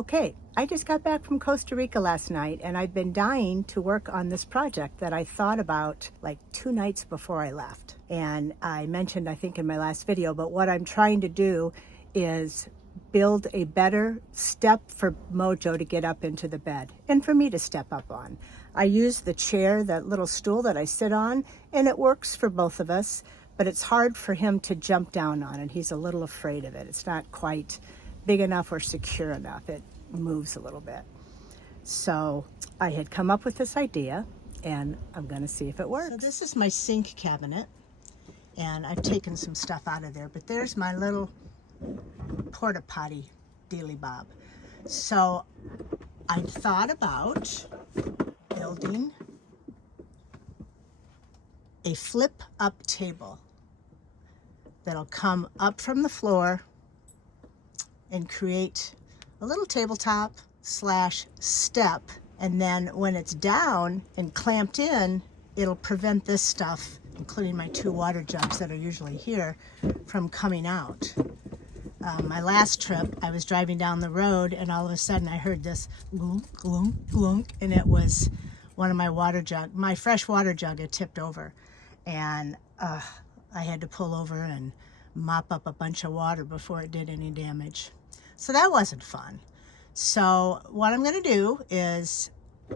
Okay, I just got back from Costa Rica last night and I've been dying to work on this project that I thought about like 2 nights before I left. And I mentioned, I think in my last video, but what I'm trying to do is build a better step for Mojo to get up into the bed and for me to step up on. I use the chair, that little stool that I sit on, and it works for both of us, but it's hard for him to jump down on it. He's a little afraid of it. It's not quite big enough or secure enough. It moves a little bit. So I had come up with this idea and I'm going to see if it works. So this is my sink cabinet and I've taken some stuff out of there, but there's my little porta potty dealy bob. So I thought about building a flip up table that'll come up from the floor and create a little tabletop slash step, and then when it's down and clamped in, it'll prevent this stuff, including my 2 water jugs that are usually here, from coming out. My last trip, I was driving down the road and all of a sudden I heard this glunk, glunk, glunk, and it was one of my fresh water jug had tipped over, and I had to pull over and mop up a bunch of water before it did any damage. So that wasn't fun. So what I'm going to do is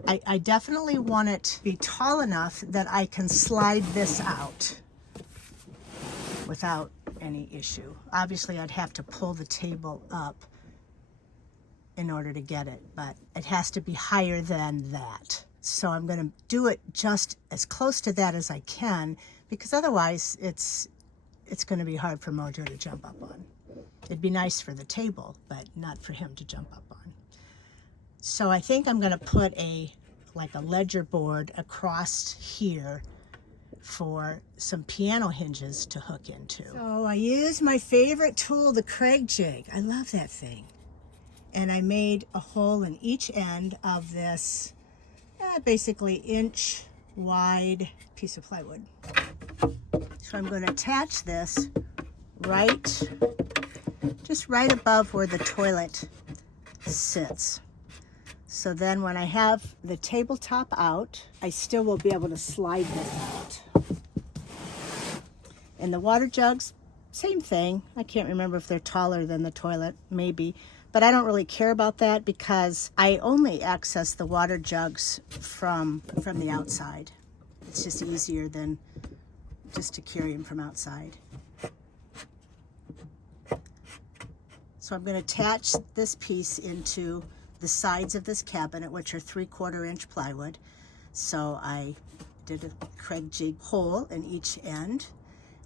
I definitely want it to be tall enough that I can slide this out without any issue. Obviously, I'd have to pull the table up in order to get it, but it has to be higher than that. So I'm going to do it just as close to that as I can, because otherwise it's going to be hard for Mojo to jump up on. It'd be nice for the table, but not for him to jump up on. So I think I'm going to put like a ledger board across here for some piano hinges to hook into. So I used my favorite tool, the Kreg jig. I love that thing. And I made a hole in each end of this basically inch wide piece of plywood. So I'm going to attach this just right above where the toilet sits. So then when I have the tabletop out, I still will be able to slide this out. And the water jugs, same thing. I can't remember if they're taller than the toilet, maybe. But I don't really care about that because I only access the water jugs from the outside. It's just easier than just to carry them from outside. So I'm going to attach this piece into the sides of this cabinet, which are 3/4 inch plywood. So I did a Kreg jig hole in each end.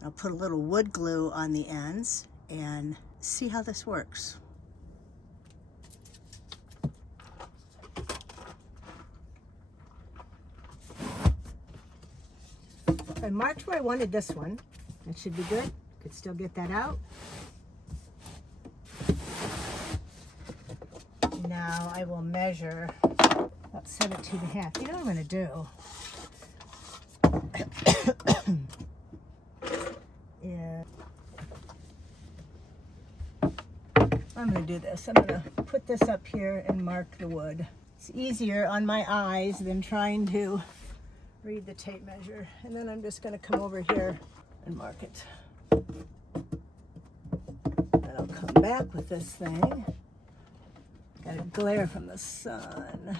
I'll put a little wood glue on the ends and see how this works. I marked where I wanted this one. That should be good. Could still get that out. Now I will measure about 17.5. You know what I'm going to do? Yeah. I'm going to do this. I'm going to put this up here and mark the wood. It's easier on my eyes than trying to read the tape measure. And then I'm just going to come over here and mark it. Then I'll come back with this thing. Got a glare from the sun.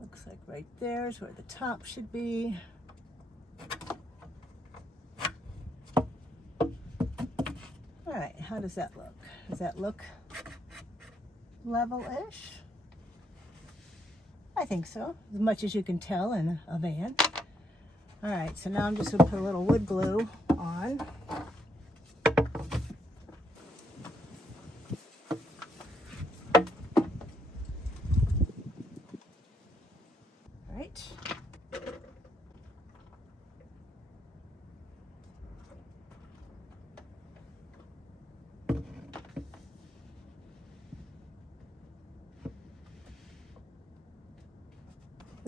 Looks like right there's where the top should be. All right, how does that look? Does that look level-ish? I think so, as much as you can tell in a van. All right, so now I'm just gonna put a little wood glue on. All right.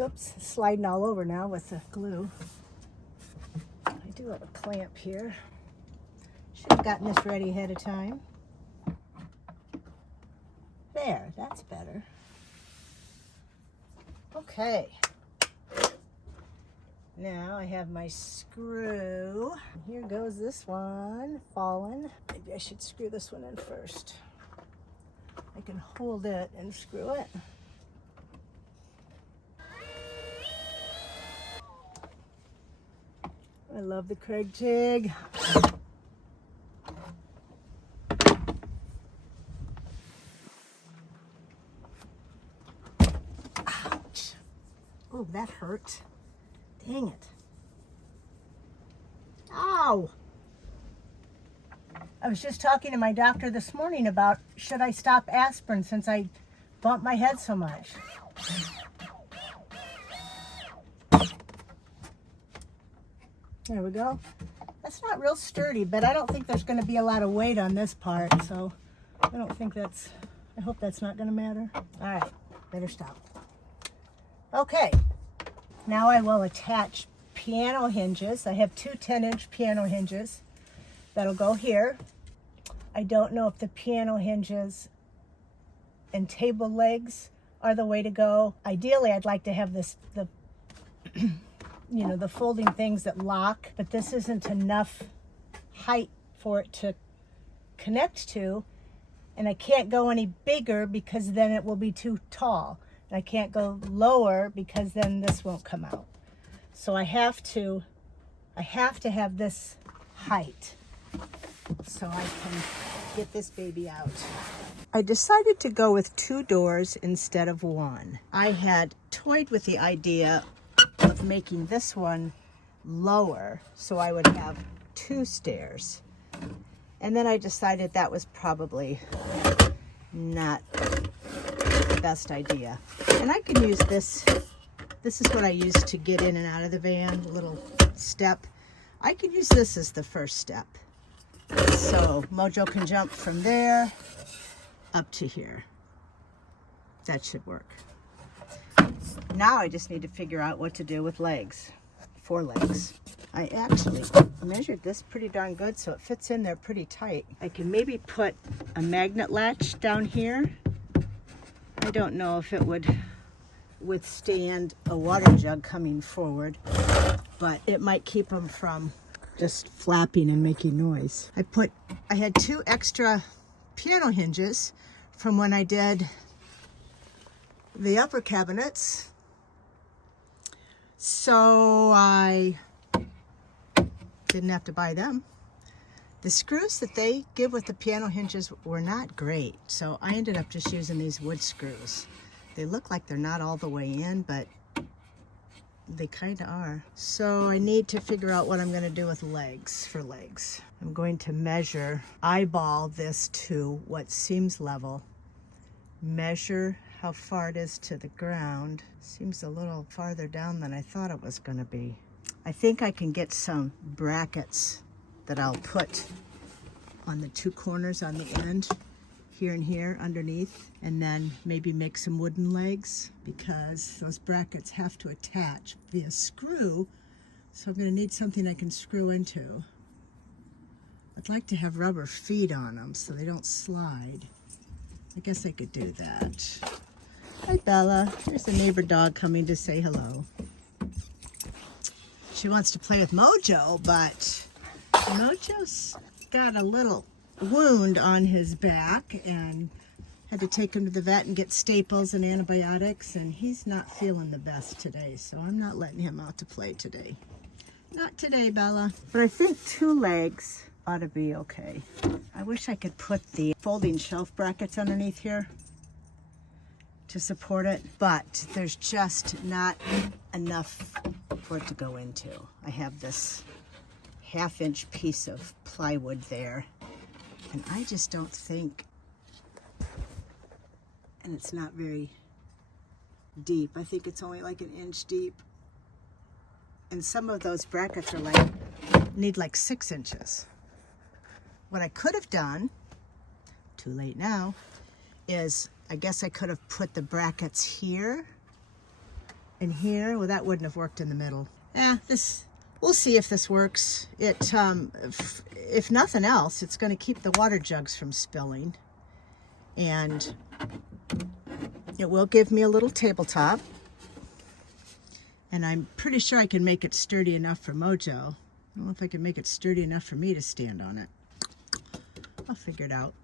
Oops, sliding all over now with the glue. I do have a clamp here. Should have gotten this ready ahead of time. There, that's better. Okay. Now I have my screw. Here goes this one, fallen. Maybe I should screw this one in first. I can hold it and screw it. I love the Craig jig. Ouch. Oh, that hurt. Dang it. Ow. I was just talking to my doctor this morning about should I stop aspirin since I bumped my head so much. There we go. That's not real sturdy, but I don't think there's going to be a lot of weight on this part, so I don't think that's, I hope that's not going to matter. All right, better stop. Okay, now I will attach piano hinges. I have two 10-inch piano hinges that'll go here. I don't know if the piano hinges and table legs are the way to go. Ideally, I'd like to have the you know, the folding things that lock, but this isn't enough height for it to connect to, and I can't go any bigger because then it will be too tall, and I can't go lower because then this won't come out. So I have to have this height so I can get this baby out. I decided to go with 2 doors instead of 1. I had toyed with the idea of making this one lower so I would have 2 stairs. And then I decided that was probably not the best idea. And I can use this. This is what I use to get in and out of the van, a little step. I can use this as the first step. So Mojo can jump from there up to here. That should work. Now I just need to figure out what to do with legs, 4 legs. I actually measured this pretty darn good, so it fits in there pretty tight. I can maybe put a magnet latch down here. I don't know if it would withstand a water jug coming forward, but it might keep them from just flapping and making noise. I had 2 extra piano hinges from when I did the upper cabinets, so I didn't have to buy them. The screws that they give with the piano hinges were not great, so I ended up just using these wood screws. They look like they're not all the way in, but they kind of are. So I need to figure out what I'm going to do with legs, for legs. I'm going to eyeball this to what seems level, measure how far it is to the ground. Seems a little farther down than I thought it was going to be. I think I can get some brackets that I'll put on the 2 corners on the end, here and here underneath, and then maybe make some wooden legs because those brackets have to attach via screw, so I'm going to need something I can screw into. I'd like to have rubber feet on them so they don't slide. I guess I could do that. Hi Bella, there's a neighbor dog coming to say hello. She wants to play with Mojo, but Mojo's got a little wound on his back and had to take him to the vet and get staples and antibiotics, and he's not feeling the best today, so I'm not letting him out to play today. Not today, Bella. But I think 2 legs ought to be okay. I wish I could put the folding shelf brackets underneath here to support it, but there's just not enough for it to go into. I have this 1/2-inch piece of plywood there, and I just don't think, and it's not very deep. I think it's only like 1 inch deep, and some of those brackets are need like 6 inches. What I could have done, too late now, is I guess I could have put the brackets here and here. Well, that wouldn't have worked in the middle. We'll see if this works. If nothing else, it's going to keep the water jugs from spilling, and It will give me a little tabletop. And I'm pretty sure I can make it sturdy enough for Mojo. I don't know if I can make it sturdy enough for me to stand on it. I'll figure it out.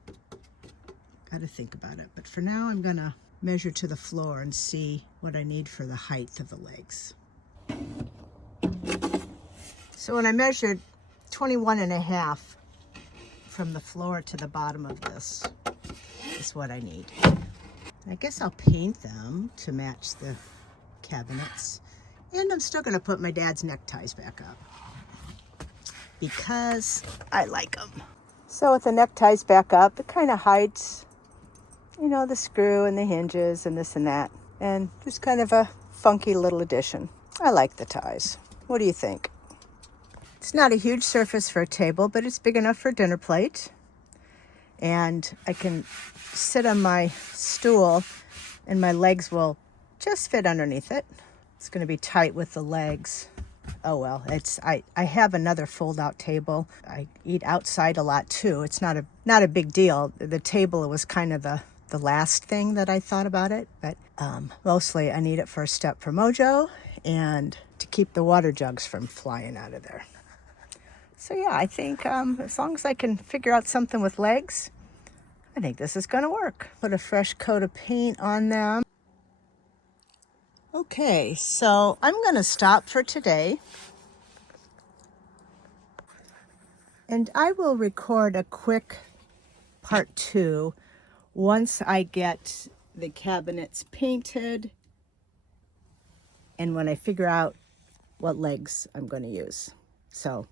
Got to think about it. But for now, I'm going to measure to the floor and see what I need for the height of the legs. So when I measured 21.5 from the floor to the bottom of this is what I need. I guess I'll paint them to match the cabinets. And I'm still going to put my dad's neckties back up because I like them. So with the neckties back up, it kind of hides, you know, the screw and the hinges and this and that. And just kind of a funky little addition. I like the ties. What do you think? It's not a huge surface for a table, but it's big enough for a dinner plate. And I can sit on my stool and my legs will just fit underneath it. It's going to be tight with the legs. Oh well, I have another fold-out table. I eat outside a lot too. It's not a big deal. The table was kind of the last thing that I thought about it, but mostly I need it for a step for Mojo and to keep the water jugs from flying out of there. So yeah, I think as long as I can figure out something with legs, I think this is going to work. Put a fresh coat of paint on them. Okay, so I'm going to stop for today. And I will record a quick part 2 once I get the cabinets painted and when I figure out what legs I'm going to use. So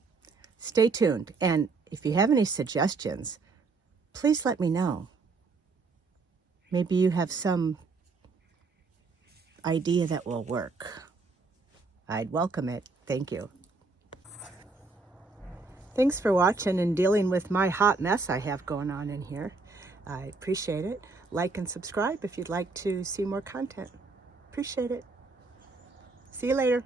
stay tuned. And if you have any suggestions, please let me know. Maybe you have some idea that will work. I'd welcome it. Thank you. Thanks for watching and dealing with my hot mess I have going on in here. I appreciate it. Like and subscribe if you'd like to see more content. Appreciate it. See you later.